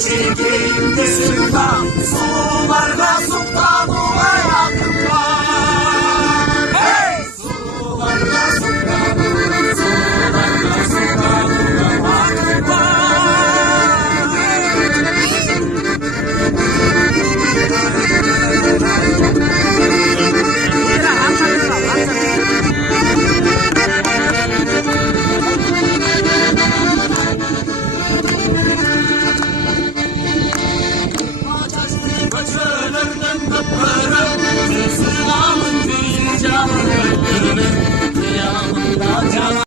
çekeyim sultan, sularda sultan olay hakkım var. Hey! Sularda sultan olay, sularda sultan olay hakkım Kaçırırdım kıpkırım, sınavın bir canım öldürür, kıyamında canım.